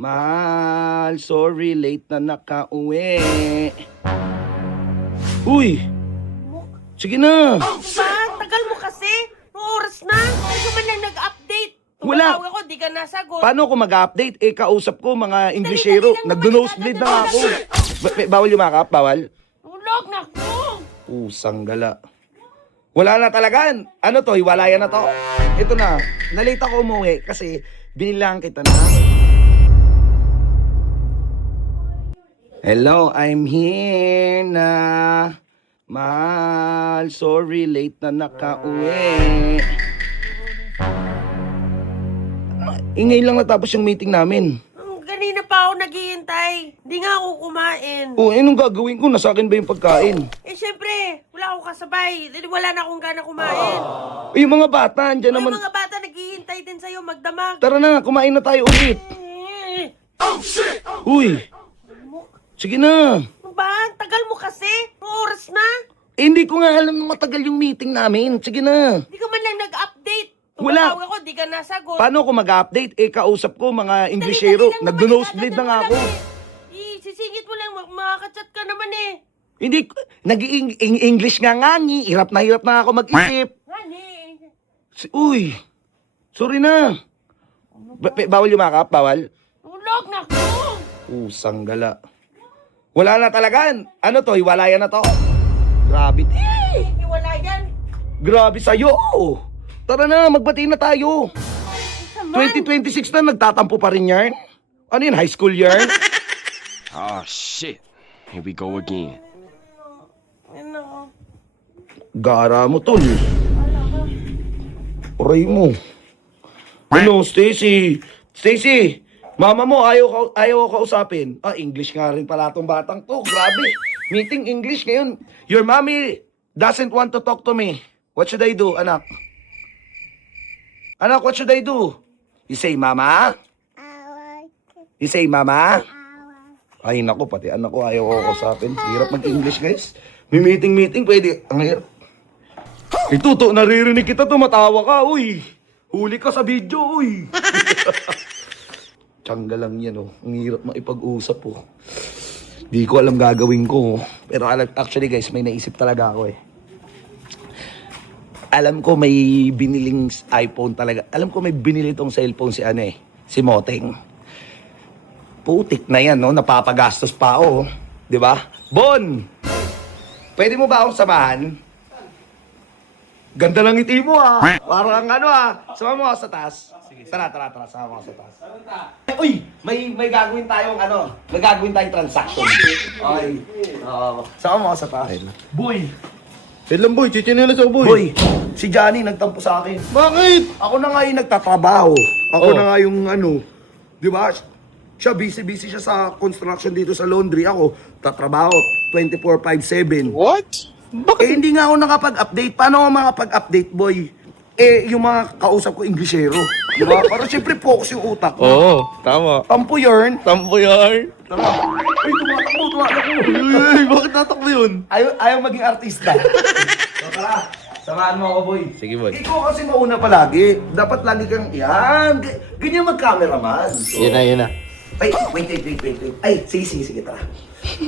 Mahal, sorry, late na nakauwi. Uy! Sige na! Tagal mo kasi. Noong oras na. Hindi ka man lang nag-update. Wala. Tumatawag ako, di ka nasagot. Paano ako mag-update? Eh, kausap ko mga Englishero. Dali lang naman, Nag-nosebleed na nga ako. Bawal yumakap? Bawal? Tulog na ako. Pusang gala. Wala na talaga. Ano to? Hiwalayan na to. Ito na. Nalate ako umuwi kasi binilang kita na. Hello, I'm here na. Mahal, sorry, late na nakauwi. Ngayon lang natapos yung meeting namin. Kanina pa ako naghihintay. Hindi nga ako kumain. Oh, anong gagawin ko? Nasa akin ba yung pagkain? Eh, syempre, wala akong kasabay. Wala na akong gana kumain. Yung mga bata, andyan Yung naman. mga bata naghihintay din sa'yo magdamag. Tara na, kumain na tayo ulit. Uy! Sige na. Ano ba? Tagal mo kasi. Noong oras na. Eh, hindi ko nga alam na matagal yung meeting namin. Sige na. Hindi ka man lang nag-update. Wala. Tumatawag ako, di ka nasagot. Paano ako mag-update? Eh, kausap ko mga Englishero. Dali lang naman, Nag-nosebleed na nga ako. Sisingit mo lang, makakachat ka naman eh. Hindi, nag-English nga nga. Hirap na ako mag-isip. Honey. Uy! Sorry na. Bawal yumakap? Bawal? Tulog na ako. Pusang gala. Wala na talaga. Ano to? Hiwalayan na to. Grabe. Wala yan. Grabe sa'yo. Tara na, magbati na tayo. Saman. 2026 na, nagtatampo pa rin yarn? Ano yun, high school yarn? Oh shit. Here we go again. Ano? Gara mo, tol. Aray mo. Ano, Stacy? Stacy, mama mo, ayaw ko kausapin. Ah, English nga rin pala tong batang to. Grabe. Meeting English ngayon. Your mommy doesn't want to talk to me. What should I do, anak? Anak, what should I do? You say, mama? You say, mama? Ay, naku, pati anak ko ayaw ko kausapin. Hirap mag-English, guys. May meeting, pwede. Ang hirap. Ito, naririnig kita, tumatawa ka, uy. Huli ka sa video, uy. Tiyangga lang yan, oh. Ang hirap maipag-usap, oh. Di ko alam gagawin ko, oh. Pero actually, guys, may naisip talaga ako, eh. Alam ko may biniling iPhone talaga. Alam ko may binili tong cellphone si si Moteng. Putik na yan, no? Napapagastos pa ako, oh. Di ba? Bon! Pwede mo ba akong samahan? Ganda ng ngiti mo, ah. Parang sama mo ako sa taas. Sige. Tara, sama mo ako sa taas. Uy, may gagawin tayong may gagawin tayong transaction. Okay. Sama mo ako sa taas. Boy! Wait lang, boy. Chichinelas ako, boy. Boy, si Johnny nagtampo sa akin. Bakit? Ako na nga yung nagtatrabaho. Ako Oh. na nga yung di ba? Siya busy siya sa construction dito sa laundry. Ako, tatrabaho 24/5/7. What? Eh, hindi nga ako nakapag-update. Paano ako makapag-update, boy? Eh, yung mga kausap ko, Englishero. Di ba? Para siyempre focus yung utak ko. Oo, tama. Tampo yarn. Tampo yan. Tara. Ay, tumatakbo. Uy, bakit natakbo yun? Ayaw maging artista. So, tara. Samahan mo ako, boy. Sige, boy. Ikaw kasi mauna palagi. Dapat lagi kang, yan. Ganyan mag-cameraman. So, Yun na. Ay, wait. Ay, sige, tara.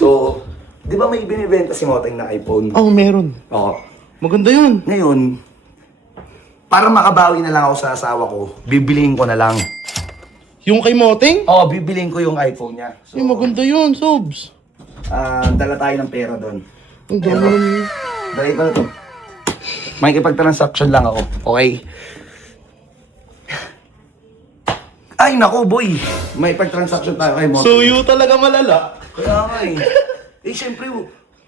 So, di ba may binibenta si Moteng na iPhone? Oh, meron. Oo. Maganda yun. Ngayon, para makabawi na lang ako sa asawa ko, bibiliin ko na lang. Yung kay Moteng? Oo, bibiliin ko yung iPhone niya. So, Maganda yun, Sobs. dala tayo ng pera doon. Ang dami nun. Dali pa na to. Makikipag-transaction lang ako, okay? Ay, nako, boy. May pag-transaction tayo kay Moteng. So, you talaga malala. Kaya nga eh. Siyempre,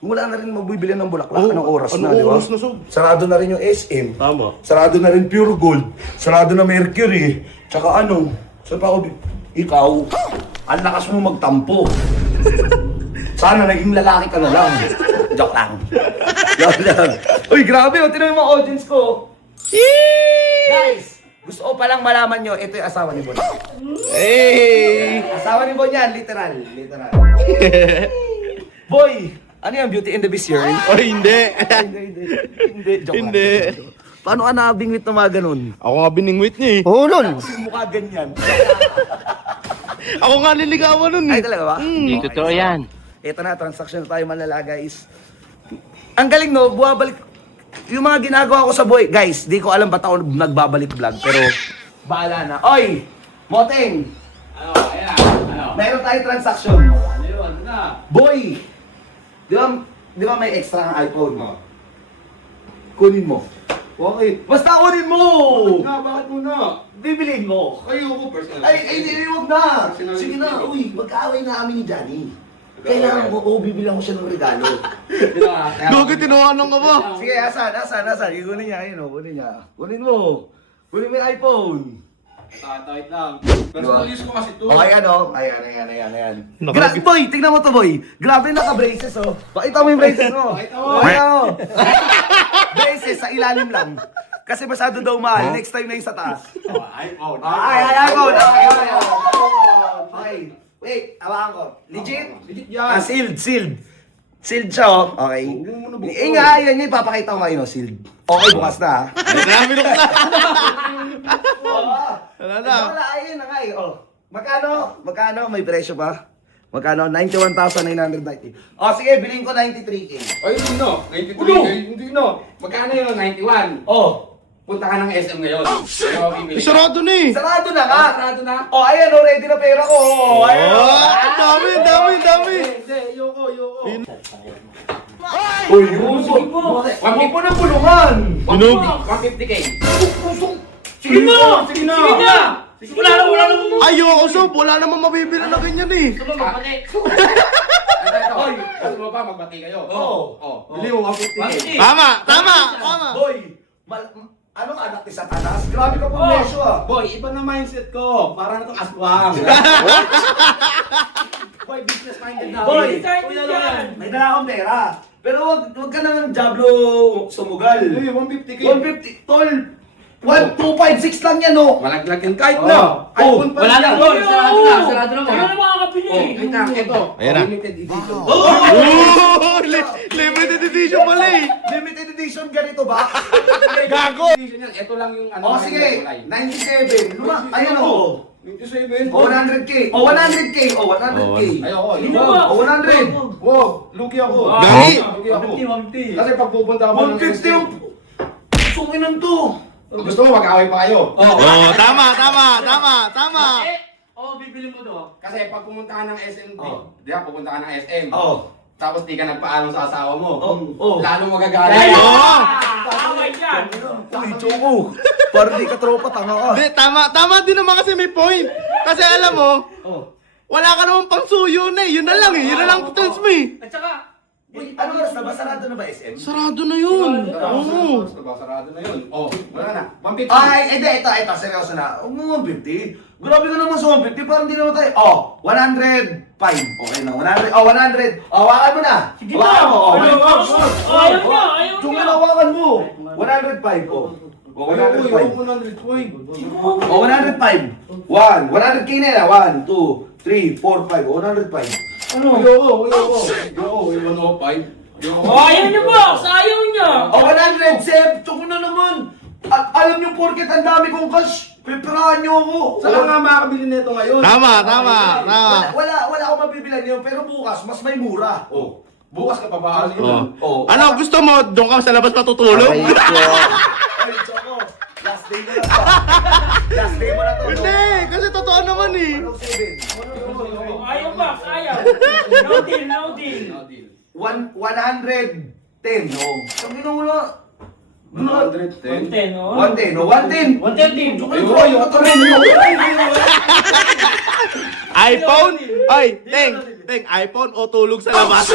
wala na rin mabibili ng bulaklak. Anong oras na, di ba? Oras na, Sob? Sarado na rin yung SM. Tama. Sarado na rin Pure Gold. Sarado na Mercury. Tsaka saan pa ako? Ikaw, ang lakas mo magtampo. Sana naging lalaki ka na lang. Joke lang. Joke lang. Uy, grabe, tinan mo yung mga audience ko. Guys, gusto ko palang malaman nyo, ito yung asawa ni Bon. Hey! Asawa ni Bon yan, literal. Boy, ano yan, Beauty and the Beast yarn? Oh, hindi. Hindi, joke lang. Hindi. Paano ka nakabingwit na mga ganun? Ako nga biningwit niya eh. Oo, lol. Kasi mukha ganyan. Ako nga niligawan nun Ay, eh. talaga ba? Hindi totoo yan. Ito na, transaction na tayo malala, guys. Ang galing, no? Buwabalik. Yung mga ginagawa ko sa buhay. Guys, di ko alam ba't ako nagbabalik vlog. Pero, bahala na. Oy! Moteng! Ano? Ayan na. Ano? Meron tayong transaction. Ano yun? Ano na? Boy! Di ba may extra ang iPhone mo? Kunin mo. Okay. Basta kunin mo! Bakit muna? Bibiliin mo. Ayoko personal. Ay, huwag na. Personal. Sige na, uy, magkaaway na kami ni Johnny. Kailangan mo, bibilang ko siya ng regalo. Gogi, tinawanan ka ba? Sige, asan? Kunin niya, ayun o, kunin niya. Kunin mo. Kunin mo yung iPhone. Tatawit lang. Personal use ko kasi ito. Okay, ano? Ayan. Nakalagay. Boy, tingnan mo to, boy. Grabe naka-braces, oh. Pakita mo yung braces mo. Pakita mo. Pakita mo. Braces sa ilalim lang. Kasi masyado daw mahal. Next time na yung sa taas. iPhone. iPhone. Okay. Wait, hawakan ko. Legit? Legit yan. Sealed. Sealed siya, oh. Okay. Huwag mo muna buksan. Eh nga, yan yung ipapakita ko ngayon, oh. Sealed. Okay, bukas na, ha? Marami na ka. Wala na. Ayun na nga, eh. Oh. Magkano? May presyo pa? Magkano? 91,990. Oh, sige, bilhin ko 93K. Ay, hindi no. 93. Hindi no. Magkano yun? 91. Oh, Punta ka ng SM ngayon. Ano bibili? Sarado na eh. sarado na nga. Sarado na? Oh, ayan, oh, ready na pera ko. Oh, ayan. Oh, Oh. ang dami. Hindi, ayoko. Uy, uso. Wag mo po ng bulungan. Binog. 150K. Sige na. Wala na. Ayoko, Sob. Wala namang mabibili na ganyan eh. Oy, gusto mo ba magbati kayo? Oo. Bili mo 150K. Tama. Boy, ano ka, anak ni Satanas? Grabe ka po, Mesyo, ah. Boy, iba na mindset ko. Para na itong aswang. Boy, business minded na. Boy, Kuya yan. may dala akong pera. Pero wag ka na ng Diablo sumugal. Uy, 150K. 150, tol. 1256 lang yan, oh. Malaglagan kahit Oh. na. iPhone pa Wala rin na yan. doon, sarado na Kaya na makakabili. Oh, wait lang, ito. Ayan na. Limited edition. Oh, limited edition pala eh. Limited edition ganito ba? Gago. Edition yan. Ito lang yung ano. Oh, sige. 97. Ayun, oh. 27. Oh, 100K. Oh, 100K. Oh, 100K. Ayoko. Sino ayoko. ba? Oh, 100. Wow, lugi ako. Gagi. Lugi ako. 150. Kasi pag pupunta ako ng 150 yung... Sukinan to. Gusto mo mag-away pa kayo? Oh, tama. bibili mo to. Kasi pag pumunta ka ng SM, Oh. di ba, pupunta ka ng SM. Oh. Tapos di ka nagpaalam sa asawa mo. Oh. Lalong magagalit. Oh. Away dyan. Uy, Choco. Parang di ka tropa, tanga ka. Hindi, tama din naman kasi may point. Kasi alam mo, Oh. wala ka naman pang suyo na eh. Yun na lang eh. Yun na lang potens mo eh. At saka, Uy, ano oras na ba? Sarado na ba SM? Sarado na yun. Oo. Sarado na yun. Oh, wala na. 150. Ay, ito, seryoso na. Huwag mo 150. Grabe ka naman sa 150, parang di naman tayo. Oh, 105. Okay na, 100. Oh, 100. Oh, hawakan mo na. Sige Hawakan na. mo. Oh, Ayaw niya. Tsaka hawakan mo. 105 po. Oh, 105. 112. Oh, 105. 100K na yan. 1, 2, 3, 4, 5. 105. Ayoko. 105. Ayaw niya boss. Ayaw niya. Oh, 100, Seb. Tsaka na naman. Alam niyo, porket ang dami kong cash. Preparahan niyo ako. Saan nga makakabili nito ngayon? Tama. Wala akong mabibilan niyo, pero bukas, mas may mura. Oh, bukas ka pa ba? Oh. Ano, gusto mo, doon ka sa labas matutulog? Ay, Choco. Last day mo na to. Last day mo na to. Hindi, kasi totoo naman eh. 107. Ayaw boss. Ayaw. No deal. 110, no? Sabi na wala. 110. 110, oh. 110, no? 110. 110. Choco, yung katamin mo. iPhone? Ay, Teng, iPhone o tulog sa labas?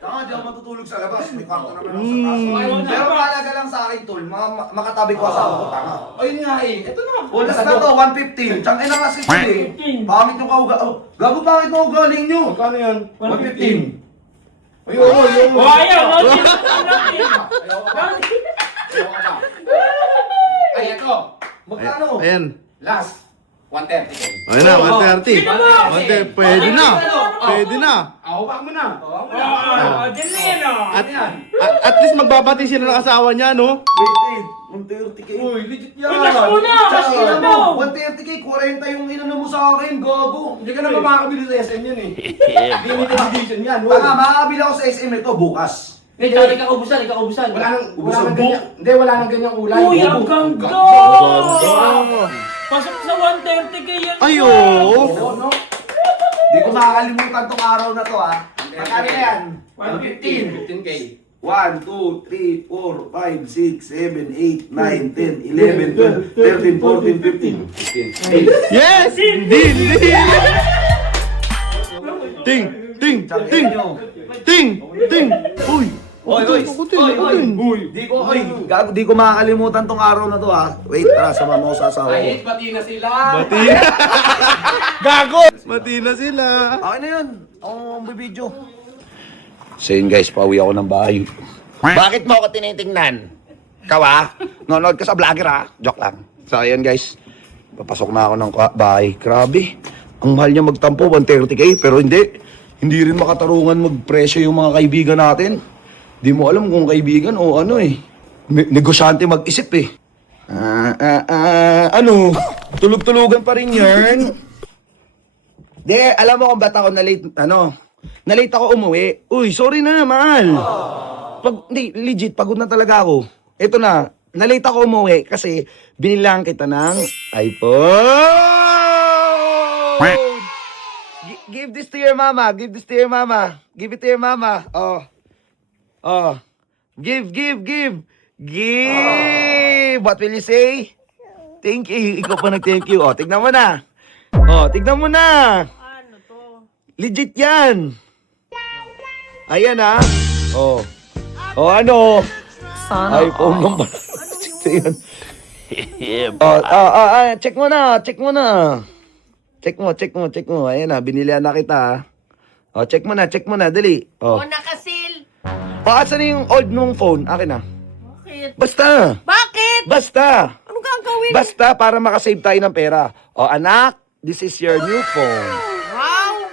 Tama, di ako matutulog sa labas. May kwarto naman ako sa taas. Pero mahalaga lang sa akin, tol. Makatabi ko asawa ko. Tama. Ayun nga eh. Ito na. Olas na to, 115. Tsang ina kasi ito eh. 115. Pangit yung kauga. Oh, gago pangit yung ugaling nyo. Magkano yan? 115. Ayoko. Oh, ayaw. No deal. Ayoko pa. Ay, ito. Magkano? Ayan. Last. 130. Ayun na, 130. Sino ba? 130, pwede na. Pwede na. Hawak mo na. Deal na yan, oh. At least magbabati sila ng asawa niya, no? Wait. 130k. Uy, legit yan. Uy, cash muna! Cash Cash ina muna! mo! 130k, 40 yung inano mo sa akin, gago! Hindi ka na makakabili sa SM yan eh. Limited edition yan. Tanga, makakabili ako sa SM ito bukas. Hindi, tsaka ikaubusan. Wala nang Ubus ang ganyan. Hindi, wala nang ganyang kulay. Uy, Bobo. ang ganda! Ganda. Pasok sa 130k yan. Ay, oo. Oo, no? Di ko makakalimutan tong araw na to ha. Magkano na yan? 115. 15k. 1, 2, 3, 4, 5, 6, 7, 8, 9, 10, 11, 12, 13, 14, 15. 15. Yes! Deal! Ting! Ting! Ting! Ting! Ting! Uy! Oy, oy, Uy. Di ko makakalimutan tong araw na to ha. Wait, tara, sama mo sa asawa ko. Ay, pati na sila. Mati! Gago! Mati na sila. Okay na yun. Ako ang bibidyo. So yun guys, pauwi ako ng bahay. Bakit mo ako tinitingnan? Kawa? Nanonood ka sa vlogger ha? Joke lang. So yun guys, papasok na ako ng bahay. Grabe. Ang mahal niya magtampo, 130k. Pero hindi rin makatarungan magpresyo yung mga kaibigan natin. Di mo alam kung kaibigan o ano eh. Negosyante mag-isip eh. Ano? Tulog-tulugan pa rin yan. Di, alam mo kung ba't ako na-late ako umuwi. Uy, sorry na, mahal. Legit, pagod na talaga ako. Ito na, na-late ako umuwi kasi binilang kita ng iPhone! Give this to your mama. Give this to your mama. Give it to your mama. Oh. Give. What will you say? Thank you. Ikaw pa nag-thank you. Oh, tignan mo na. Tignan mo na. Ano to? Legit yan. Ayan ah. Ano? Sana. iPhone number. Yan. Check mo na. Check mo. Ayan na, binilihan na kita. Check mo na, dali. O, nakasil. Asan na yung old mong phone? Akin na. Bakit? Basta. Bakit? Ano gagawin? Basta para makasave tayo ng pera. Anak, this is your new phone. Wow!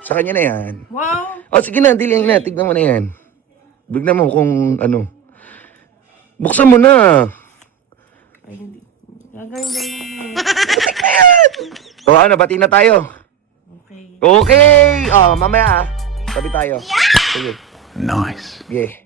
Sa kanya na yan. Wow! Sige na, dili na. Tignan mo na yan. Bignan mo kung ano. Buksan mo na. Ay, hindi. Gagawin. Ano, bati na tayo. Okay. Okay. Mamaya ah. Sabi tayo. Sige. Nice. Sige.